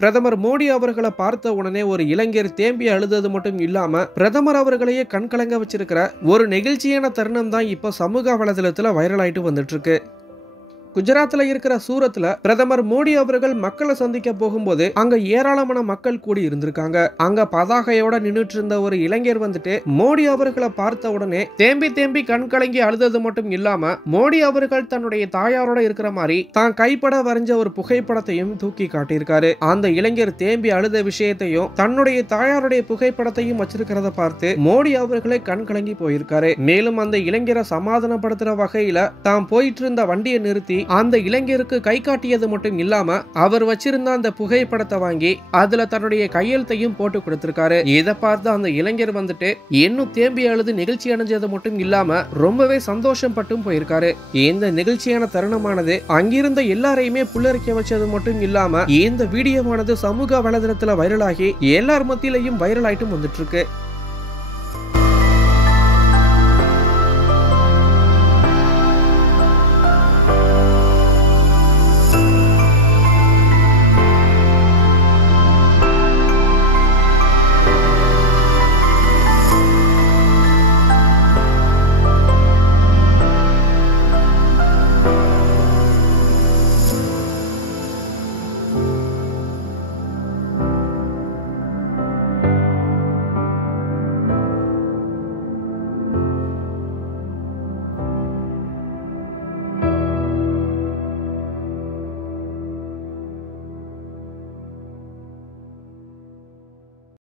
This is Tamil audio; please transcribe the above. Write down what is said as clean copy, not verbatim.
பிரதமர் மோடி அவர்களை பார்த்த உடனே ஒரு இளைஞர் தேம்பி அழுதது மட்டும் இல்லாம பிரதமர் அவர்களையே கண்கலங்க வச்சிருக்கிற ஒரு நெகிழ்ச்சியான தருணம் தான் இப்ப சமூக வலைதளத்துல வைரல் ஆயிட்டு வந்துட்டு இருக்கு. குஜராத்ல இருக்கிற சூரத்ல பிரதமர் மோடி அவர்கள் மக்களை சந்திக்க போகும்போது அங்க ஏராளமான மக்கள் கூடி இருந்திருக்காங்க. அங்க பதாகையோட நின்னுட்டு இருந்த ஒரு இளைஞர் வந்துட்டு மோடி அவர்களை பார்த்த உடனே தேம்பி தேம்பி கண் கலங்கி அழுதது மட்டும் இல்லாம மோடி அவர்கள் தன்னுடைய தாயாரோட இருக்கிற மாதிரி தான் கைப்பட வரைஞ்ச ஒரு புகைப்படத்தையும் தூக்கி காட்டியிருக்காரு. அந்த இளைஞர் தேம்பி அழுத விஷயத்தையும் தன்னுடைய தாயாருடைய புகைப்படத்தையும் வச்சிருக்கிறத பார்த்து மோடி அவர்களே கண் கலங்கி போயிருக்காரு. மேலும் அந்த இளைஞரை சமாதானப்படுத்துற வகையில தான் போயிட்டு இருந்த வண்டியை நிறுத்தி அந்த இளைஞருக்கு கை காட்டியது மட்டும் இல்லாம அவர் வச்சிருந்த அந்த புகைப்படத்தை வாங்கி அதுல தன்னுடைய கையெழுத்தையும் போட்டு கொடுத்திருக்காரு. இதை பார்த்து அந்த இளைஞர் வந்துட்டு இன்னும் தேம்பி அழுது நிகழ்ச்சி அடைஞ்சது மட்டும் இல்லாம ரொம்பவே சந்தோஷம் பட்டும் போயிருக்காரு. இந்த நிகழ்ச்சியான தருணமானது அங்கிருந்த எல்லாரையுமே புல்லரிக்க வச்சது மட்டும் இல்லாம இந்த வீடியோவானது சமூக வலைதளத்துல வைரலாகி எல்லார் மத்தியிலையும் வைரல் ஆயிட்டும் வந்துட்டு இருக்கு.